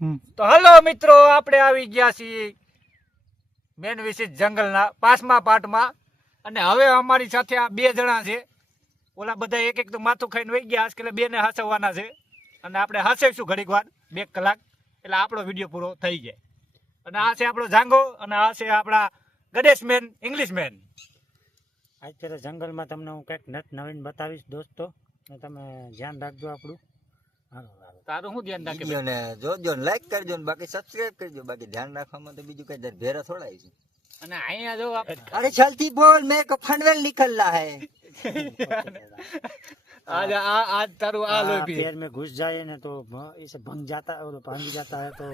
તો હલો મિત્રો, આપણે આવી ગયા છીએ મેન વિશિષ્ટ જંગલના 5મા પાર્ટમાં. અને હવે અમારી સાથે આ 2 જણા છે. ઓલા બધા એક એક તો માથું ખાઈને વહી ગયા, આજકાલ 2 ને હાંસવવાના છે. અને આપણે હાંસવીશું ઘડીક વાર 2 કલાક, એટલે આપણો વિડીયો પૂરો થઈ જાય. અને આ છે આપણો જાંગો, અને આ છે આપણા ગણેશમેન ઇંગ્લિશમેન. અત્યારે જંગલમાં તમને હું કંઈક નવીન બતાવીશ દોસ્તો, તમે ધ્યાન રાખજો આપણું. તારું શું ધ્યાન રાખે? વિડીયોને જોજો ને લાઈક કરજો ને બાકી સબસ્ક્રાઇબ કરજો. બાકી ધ્યાન રાખવામાં તો બીજું કઈ ભેરા થોડા છે. અને અહીંયા જો अरे जल्दी बोल, मेरे को फनवेल निकलना है. आज तारू आ लो भी पैर में घुस जाए ना तो इसे भंग जाता है, और भांग जाता है तो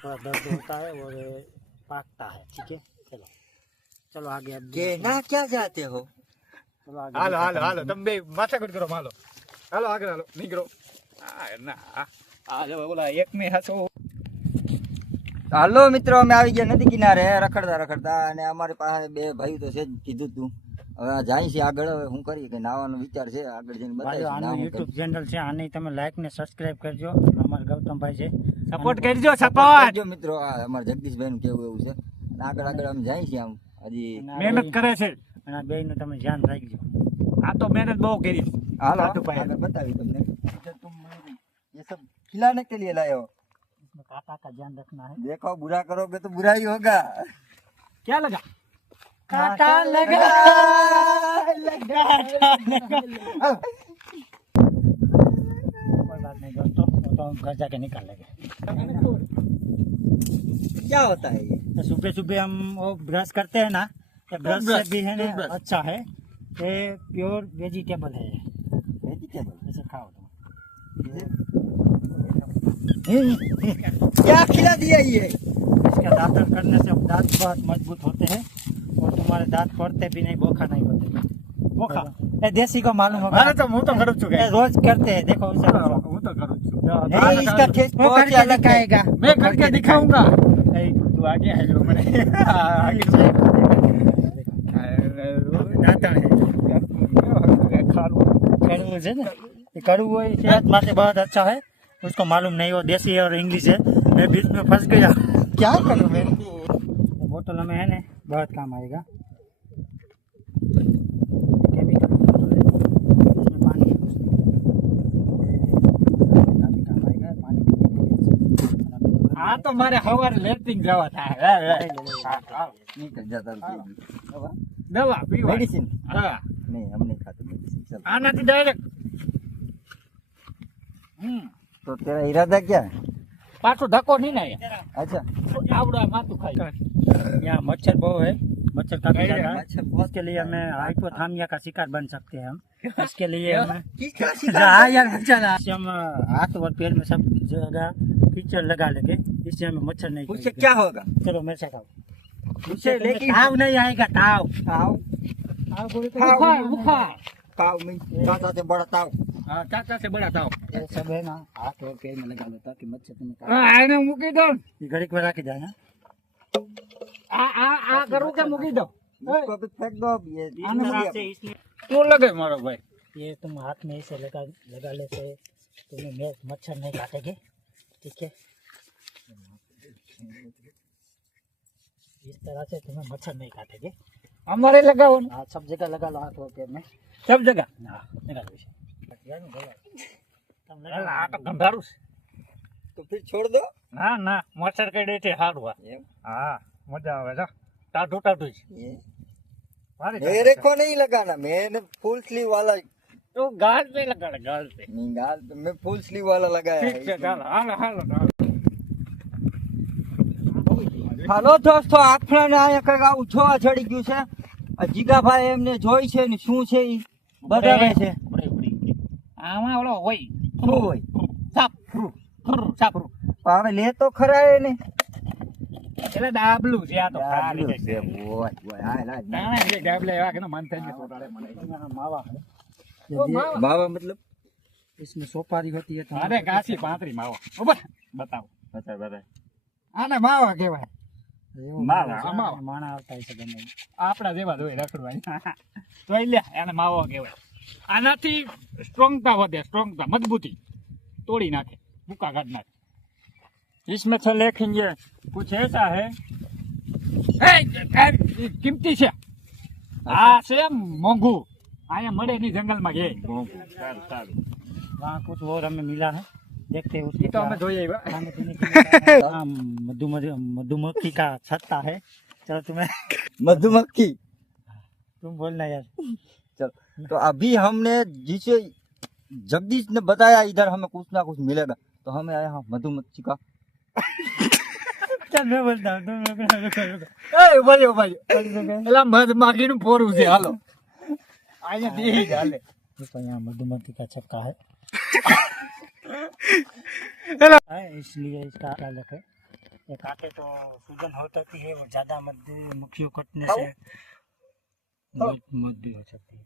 थोड़ा दर्द होता है और पाकता है. ठीक है, चलो चलो आगे. अब कहना क्या चाहते हो? चलो आगे. હાલો હાલો હાલો, તમે બે માથાકૂટ કરો. હાલો હાલો આગળ હાલો, નીકળો. ના આ જો ઓલા એક મે હાસો. હાલો મિત્રો, અમે આવી ગયા નદી કિનારે રખડતા રખડતા, અને અમારી પાસે 2 ભાઈ તો છે જ, કીધું તું. હવે જાય છે આગળ. હવે શું કરીએ કે નાવાનો વિચાર છે, આગળ જઈને ભાઈઓ, આનું બતાવીશું. યુટ્યુબ ચેનલ છે, આને તમે લાઈક ને સબસ્ક્રાઇબ કરજો. અમારા ગૌતમભાઈ છે, સપોર્ટ કરજો, સપોર્ટ કરજો મિત્રો. આ અમારા જગદીશભાઈ નું કેવું એવું છે. અને આગળ આગળ અમે જાય છે. આમ હજી મહેનત કરે છે. અને આ બેયનું તમે ધ્યાન રાખજો. આ તો મહેનત બહુ કરી. હાલો સાધુભાઈ. આગળ બતાવી તમને. ये सब खिलाने के लिए लाए हो? इसमें काटा का ध्यान रखना है. देखो, बुरा करोगे तो बुरा ही होगा. ક્યાં લગા? काटा लगा कोई बात नहीं दोस्तों, वो तो हम घर जाके निकाल लेंगे. क्या होता है ये? तो सुबह सुबह हम वो ब्रश करते हैं ना, तो ब्रश से भी है ना अच्छा है. ये प्योर वेजिटेबल है. वेजिटेबल इसे खाओ तुम. क्या खिला दिया ये? इसका दातन करने से दांत बहुत मजबूत होते हैं और तुम्हारे दांत पड़ते भी नहीं, बोखा नहीं होते. બોખા. ये देसी को मालूम होगा. મારે તો હું તો કરું છું ये ગાઈસ. रोज करते हैं, देखो उसे करो. હું તો કરું છું. नहीं, इसका टेस्ट वो बहुत करके अलग है. दिखाएगा. मैं करके दिखाऊंगा. ए, तू आगे है लो मैंने आगे से दातन है. ખારું. कड़ू है ना, ये कड़ू है, सेहत માટે बहुत अच्छा है. उसको मालूम नहीं, वो देसी है और इंग्लिश है. मैं बीच में फंस गया. क्या करूं मैं? बोतल में है ना, बहुत काम आएगा. केमिकल बोतल है, इसमें पानी है. काफी काम आएगा पानी पीने के लिए. આ તો મારે સવારે લેટિંગ જવા થાય. निकल जाता है. દવા પીવા. मेडिसिन? હા, नहीं, हम नहीं खाते मेडिसिन. चल. આનાથી ડાયરેક્ટ तो तेरा इरादा क्या है? પાછો ધક્કો નહીં ને अच्छा, આવડા માથું ખાઈ. यहाँ मच्छर बहुत है, मच्छर काफी ज्यादा है. मच्छर बहुत उसके लिए हमें हाइपोथर्मिया का शिकार बन सकते हैं हम. इसके लिए हमें किसका हाँ यार, चला इससे हम हाथ और पैर में सब जगह कीचड़ लगा लेंगे, इससे हमें मच्छर नहीं उससे काटेगा. क्या होगा? चलो मेरे साथ आओ. उससे लेकिन ताव नहीं आएगा, ताव. ताव બુખાર બુખાર. ताव में चाचा से बड़ा ताव. હા, ચાચા से बड़ा ताव. ये सब है ना, हाथ और पैर में लगा लो ताकि मच्छर तुम्हें काटे. હા, આને મૂકી દો. ये घड़ी को रख जाए ना. આ કરું કે મૂકી દો? इसको भी फेंक दो. ये इस तरह से इसमें શું લગે મારો ભાઈ? ये तुम हाथ में इसे लगा ले से तुम्हें मच्छर नहीं काटेंगे. ठीक है, इस तरह से तुम्हें मच्छर नहीं काटेंगे. અમારે લગાવો ને? हाँ, सब जगह लगा लो हाथ और पैर में. સબ જગા. हाँ, निकालो इसे. तुम અલા, लगा આ તો ગંધારું છે. तो फिर छोड़ दो. ના ના, મચ્છર કઈ છે સારું. હા, મજા આવે છે. ટાઢું ટાઢું છે. ये મારી मेरे को नहीं लगाना. मैंने फुल स्लीव वाला તો ગાલ पे લગાડે, ગાલ पे. निकाल. मैं फुल स्लीव वाला लगाया ઠીક છે, है. ચાલો હાલો હાલો હાલો. હાલો દોસ્તો, આફળાને આયા કઈક આવું જોવા ચડી ગયું છે. આ જીગાભાઈ એમને જોઈ છે ને શું છે ઈ બતાવે છે. ઉડી, ઉડી, ઉડી. આમાં ઓલો હોય શું હોય? સાપ સાપ. પણ હવે લે તો ખરા એને. એટલે ડાબલું છે આ તો. ડાબલું છે. ઓય, ઓય, હાલ, હાલ. દાણા જે ડાબલા એવા કે મન થઈ ગયું. यहाँ मावा है. બાવા મતલબ इसमें सोपारी होती है. અરે કાશી પાંતરી માવો. ઉપર બતાવો. બતાવ બતાવ. આને માવા કહેવાય. માવા, આ માવા. माणा આવતા है सब में. આપડા જેવા જ હોય રખડવા. જોઈ લે, એને માવો કહેવાય. આનાથી સ્ટ્રોંગતા વધે, સ્ટ્રોંગતા મજબૂતી તોડી નાખે, ભૂકા કાઢ નાખે. इसमें से लिखेंगे कुछ ऐसा है। કિંમતી છે આ છે મોંઘું અહીંયા મળે નહીં જંગલમાં કે वहाँ कुछ और हमें मिला है, देखते हैं उसके તો અમે क्या- જોઈએ આવ્યા. खाने पीने के लिए। हाँ, मधुमक्खी का छत्ता है। चलो तुम्हें मधुमक्खी। तुम बोलना यार। चल, तो अभी हमने जिसे जगदीश ने बताया इधर हमें कुछ ना कुछ मिलेगा, तो हमें आया हाँ मधुमक्खी का। चल मैं बोलता हूँ, तुम रुको। એ ઉભા રહ્યો, ઉભા રહ્યો. પેલા મધમાખીનું પોરું છે હાલો અહીંયા દેહી જ હાલે. देखो यहाँ मधुमक्खी का छक्का है। इसलिए इसका क्या लग है, ये काटे तो सूजन हो सकती है और ज्यादा मधुमक्खियों कटने से मौत भी हो सकती है।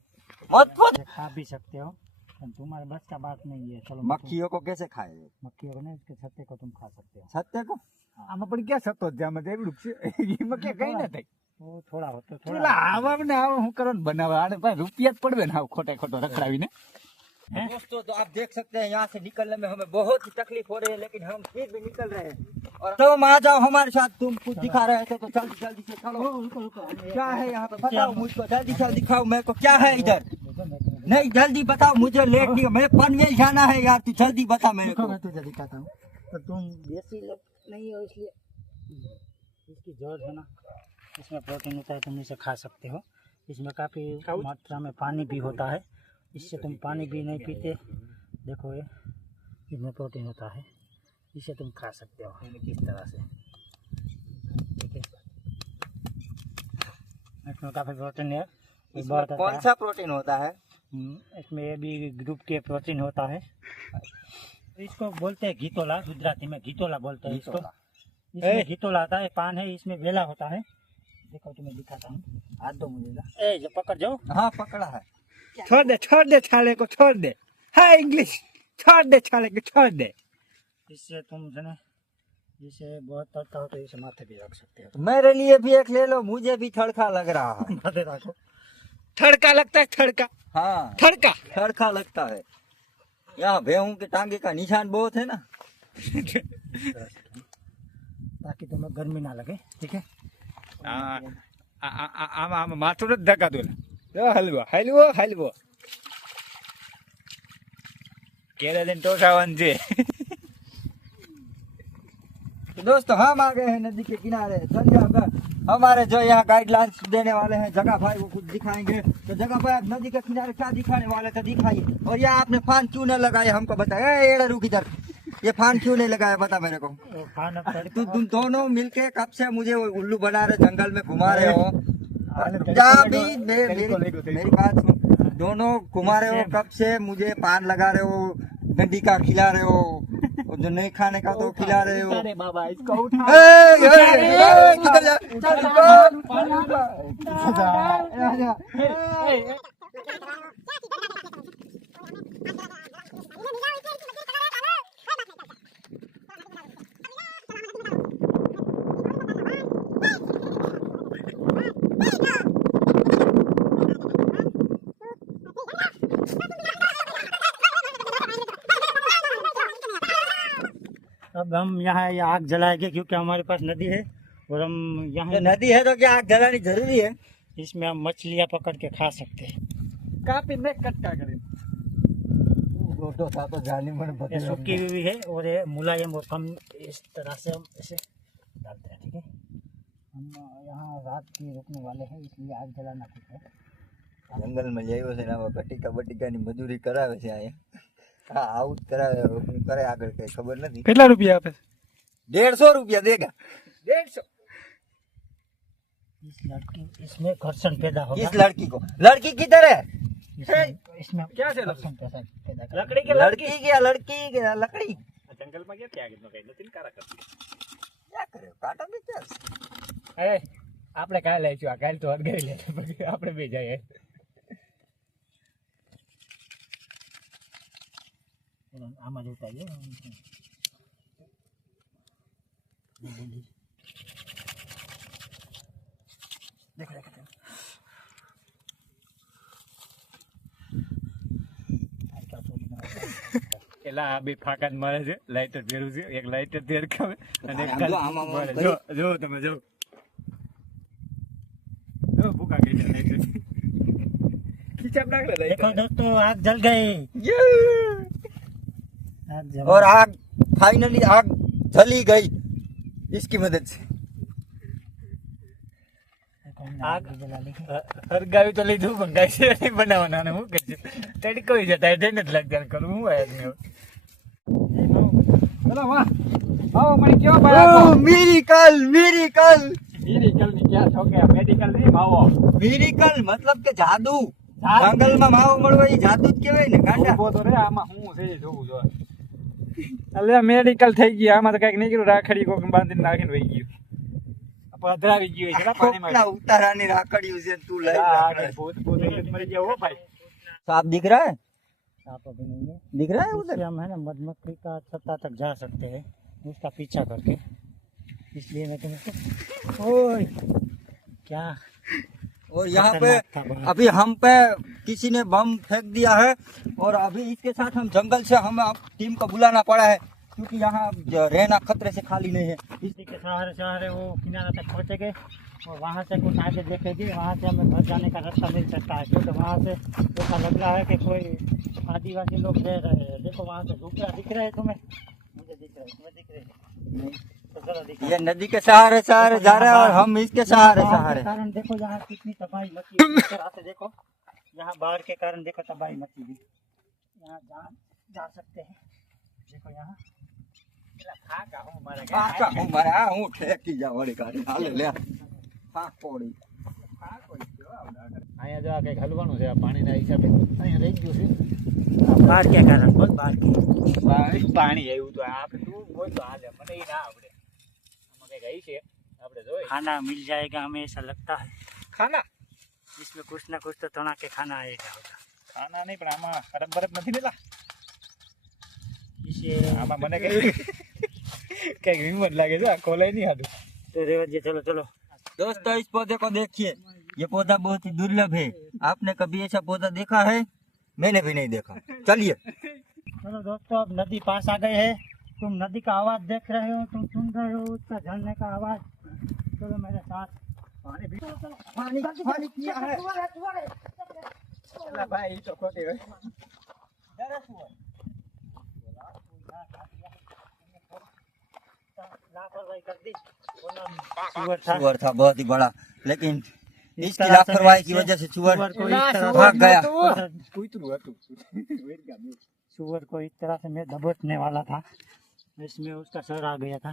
मत ये खा भी सकते हो, पर तुम्हारे बस का बात नहीं है। चलो मक्खियों को कैसे खाए? मक्खियों को नहीं, इसके छत्ते को तुम खा सकते हो। सत्य को? આમાં પણ ક્યાં સતો જ છે આમાં તો એવડું છે એમાં ક્યાં કઈ ના થાય. वो थोड़ा होता પેલા थोड़ा આવા ને આવા હું કરવાનું બનાવે આને ભાઈ રૂપિયા જ પડવે ને આવું ખોટે ખોટો રખડાવીને. दोस्तों तो आप देख सकते हैं यहाँ से निकलने में हमें बहुत ही तकलीफ हो रही है, लेकिन हम फिर भी निकल रहे हैं। और तुम आ जाओ हमारे साथ, तुम कुछ दिखा रहे थे तो जल्दी जल्दी से चलो। क्या है यहाँ पे बताओ मुझको, जल्दी जल्दी दिखाओ मेरे को क्या है इधर। नहीं जल्दी बताओ, मुझे लेट नहीं, मैं पनवेल जाना है यार, तू जल्दी बता मेरे को। मैं तुझे दिखाता हूँ। तो तुम देसी लोग नहीं हो, इसलिए इसकी जड़ है ना, इसमें प्रोटीन होता है, तुम इसे खा सकते हो। इसमें काफ़ी मात्रा में पानी भी होता है, इससे तुम पानी भी नहीं पीते। देखो ये इसमें प्रोटीन होता है, इसे तुम खा सकते हो किस तरह से, ठीक है। इसमें काफ़ी प्रोटीन है। इसमें कौन सा प्रोटीन होता है? इसमें ये भी ग्रुप के प्रोटीन होता है। इसको बोलते हैं घितोला, गुजराती में घितोला बोलते हैं इसको। इसमें घितोला आता है, पान है, इसमें वेला होता है। देखो तुम्हें दिखाता हूँ, हाथ दो मुझे। ए जो पकड़ जाओ। हाँ पकड़ा है। छोड़ दे छाले को छोड़ दे. हाँ इंग्लिश छोड़ दे छाले को छोड़ दे. इससे तुम जो है, जिसे बहुत तड़का हो तो इसे माथे भी रख सकते हो। मेरे लिए भी एक ले लो, मुझे भी थड़का लग रहा है। माथे रखो। थड़का लगता है थड़का हाँ थड़का. थड़का लगता है। यहाँ भेहूं के टांगे का निशान बहुत है ना। ताकि तुम्हें गर्मी ना लगे, ठीक है। આમાં આમાં માથું નથી ધકાતું ને. જો હલવો હલવો હલવો કેળા લઈને ટોસાવાનું છે. तो दोस्तों हम आ गए हैं नदी के किनारे। चलिए अब हमारे जो यहाँ गाइडलाइंस देने वाले हैं जगह भाई, वो कुछ दिखाएंगे। तो जगह भाई आप नदी के किनारे क्या दिखाने वाले थे दिखाइए। और ये आपने फान क्यों नहीं लगाया हमको बताया। एड़ा रुक इधर, ये फान क्यों नहीं लगाया बता मेरे को। वो खाना तो तुम दोनों मिलके कब से मुझे वो उल्लू बना रहे, जंगल में घुमा रहे हो। जा भी मेरी बात सुन, दोनों घुमा रहे हो कब से, मुझे पान लगा रहे हो, डंडी का खिला रहे हो, और जो नहीं खाने का तो खिला रहे हो। અરે બાબા इसको उठा. किधर जा? अब हम यहाँ ये आग जलाएंगे, क्योंकि हमारे पास नदी है और हम तो यहाँ नदी है तो क्या आग जलानी जरूरी है? इसमें हम मछलियाँ पकड़ के खा सकते हैं। કાપી ને કટકા કરી. तो था तो जानी मैंने ये सूखी हुई है और ये मुलायम और कम, इस तरह से हम इसे डालते हैं, ठीक है। हम यहाँ रात की रुकने वाले हैं, इसलिए आग जलाना ठीक है। जंगल में जायो છે ને બટીકા બટીકાની મજૂરી કરાવે છે અહીંયા. હા આવું જ કરાવે, હું કરે આગળ કઈ ખબર નથી. કેટલા રૂપિયા આપે? 150 रुपया देगा। 150. इस लड़की, इसमें घर्षण पैदा होगा। किस लड़की को? लड़की किधर है? इसमें क्या से घर्षण पैदा करेगा। લકડી કે लड़की क्या लड़की क्या लकड़ी? જંગલમાં ગયા ત્યાં આગળ કઈ નથી કારા કરતી. क्या करे काटा भी क्या? એ આપણે કાલે આવીશું, આ કાલે તો અડગાવી લે પછી આપણે બે જઈએ. આમાં જોતા છે देखो देखो એલા આ બે ફાકા જ મારે છે, લાઇટર ભેરું છે, એક લાઇટર તેર ખાવે અને એક આમ જો, આમ મારે. કરી. જો તમે જો ભૂખા ગઈ છે લાઇટર ખીચામ નાખ લે देखो दोस्तों आग जल गई। आग जल और आग फाइनली आग जली गई इसकी मदद से। देखो हमने आग- भी जला ली। હરગાવી તો લીધું પણ ગાય છે નહીં બનાવવાના અને હું કહે છે તડકો છે તારે જઈને જ લાગતા કરું હું આયા ને ચલો વાહ આવો મને કયો ભાઈ मेरिकल मेरिकल મેડિકલ ની ક્યાં છો કે મેડિકલ નહીં માવો मेरिकल मतलब के जादू जादू? जंगल में माવો મળવો એ જાદુ જ કહેવાય ને ગાંડા। ઉભો તો રે આમાં હું છે એ જોવું જો અલે મેડિકલ થઈ ગઈ આમાં તો કઈક નીકળ્યું રાખડી કોક બાંધીને નાખીને વહી ગયું પધરાવી ગયું છે પાણીમાં કોકના ઉતારાની રાકડિયું છે તું લઈ રાકડી। ભૂત ભૂત મરી ગયા હો ભાઈ सांप दिख रहा है सांप अभी नहीं है। दिख रहा है उससे उधर हम है ना मधुमक्खी का छत्ता तक जा सकते हैं उसका पीछा करके, इसलिए मैं तुमको ओए क्या और यहाँ पे खतरनाक था बहुत। अभी हम पे किसी ने बम फेंक दिया है और अभी इसके साथ हम जंगल से हमें टीम को बुलाना पड़ा है क्योंकि यहाँ रहना खतरे से खाली नहीं है। इसी के सहारे वो किनारा तक पहुँचेंगे और वहाँ से कुछ आगे देखेंगे, वहाँ से हमें घर जाने का रास्ता मिल सकता है क्योंकि वहाँ से ऐसा लग रहा है कि कोई आदिवासी लोग रह रहे हैं। देखो वहाँ से झोपड़ा दिख रहे हैं तुम्हें, मुझे दिख रहे हैं, तुम्हें दिख रहे हैं? तो चलो दिखा। ये नदी के सहारे सहारे जा रहे हैं और हम इसके सहारे बाढ़ के सहारे। कारण देखो यहाँ कितनी तबाही मची है। इस तरह से देखो यहाँ बाढ़ के कारण देखो तबाही मची हुई। यहाँ जा सकते हैं। देखो यहाँ પાકા હું મારે આ હું ઠેકી જા વળી કાઢી હાલે લે હા કોડી અહીંયા જો આ કઈક હલવાનું છે આ પાણીના હિસાબે અહીંયા રહી ગયું છે बाढ़ के कारण बहुत बाढ़ के પાણી આવ્યું તો આપણે તું બોલ તો હાલે મને એ ના આવડે આમાં કઈક આવી છે આપણે જોઈએ खाना मिल जाएगा हमें ऐसा लगता है। ખાના इसमें कुछ ना कुछ तो तना के खाना आएगा होगा। ખાના નહીં પણ આમાં બરફ બરફ નથી લેલા इसे આમાં મને કઈક હિંમત લાગે છે આ ખોલાય નહીં હાડું तो रेवत जी चलो चलो। दोस्तों इस पौधे को देखिए ये पौधा बहुत ही दुर्लभ है। आपने कभी ऐसा पौधा देखा है? मैंने भी नहीं देखा। चलिए चलो दोस्तों अब नदी पास आ गए हैं। तुम नदी का आवाज देख रहे हो, तुम सुन रहे हो उसका झरने का आवाज। चलो मेरे साथ पानी भी पानी किया है એલા ભાઈ ઈ તો ખોટી હોય लापरवाही कर दी। सुअर था। सुअर था बहुत ही बड़ा लेकिन इस इसकी तरह से लापरवाही की मैं वजह से सुअर को इस तरह भाग गया। કૂતરું હતું सुअर को इस तरह से मैं दबोचने वाला था, इसमें उसका सर आ गया था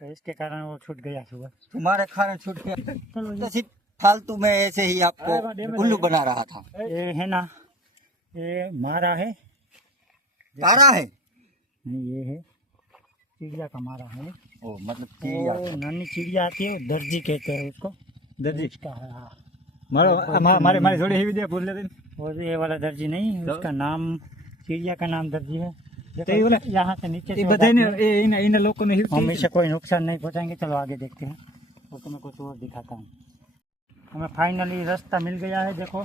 तो इसके कारण वो छूट गया सुअर। तुम्हारे कारण छूट गया चलो तो सिर्फ फालतू में ऐसे ही आपको उल्लू बना रहा था। ये है ना, ये मारा है, तारा है नहीं ये है चिड़िया का मारा है। ओ मतलब चिड़िया। वो नानी चिड़िया आती है वो दर्जी कहते हैं उसको। દરજી उसका है हाँ। મારો મારી મારી જોડે એવી દે બોલ લે और ये वाला दर्जी नहीं, उसका नाम चिड़िया का नाम दर्जी है। तो ये वाला- यहाँ से नीचे એ से બધાને बाकी- એના લોકોને हम इसे कोई नुकसान नहीं पहुँचाएंगे। चलो आगे देखते हैं और तुम्हें कुछ और दिखाता हूँ। हमें फाइनली रास्ता मिल गया है। देखो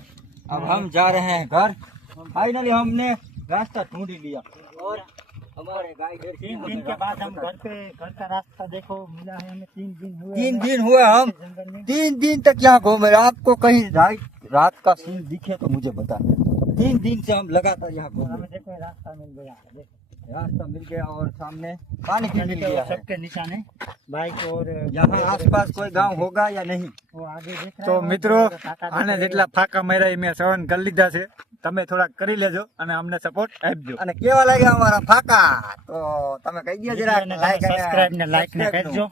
अब हम जा रहे हैं घर। फाइनली हमने रास्ता ढूंढ ही लिया और हमारे गाइडर 3 दिन के बाद हम घर का रास्ता देखो मिला है हमें। 3 दिन हुए 3 हमें दिन हुए हम जंगल में। 3 दिन तक यहाँ घूमे। आपको कहीं रात का सीन दिखे तो मुझे बता। 3 दिन से हम लगातार यहाँ और घूमे। हमें देखो ये रास्ता मिल गया है। देखो रास्ता मिल गया और सामने पानी भी मिल गया है। सबके निशाने बाइक और यहाँ आसपास कोई गांव होगा या नहीं? वो आगे देख रहे તો हो, મિત્રો वो काका देख આને रहे हो। જેટલા ફાકા માર્યા એ મેં સહન કરી લીધા છે તમે થોડા કરી લેજો અને અમને સપોર્ટ આપજો અને કેવા લાગ્યા અમારા ફાકા તો તમે કહી દો જરા વિડીયોને તમે સબસ્ક્રાઇબ ને લાઈક ને કરજો।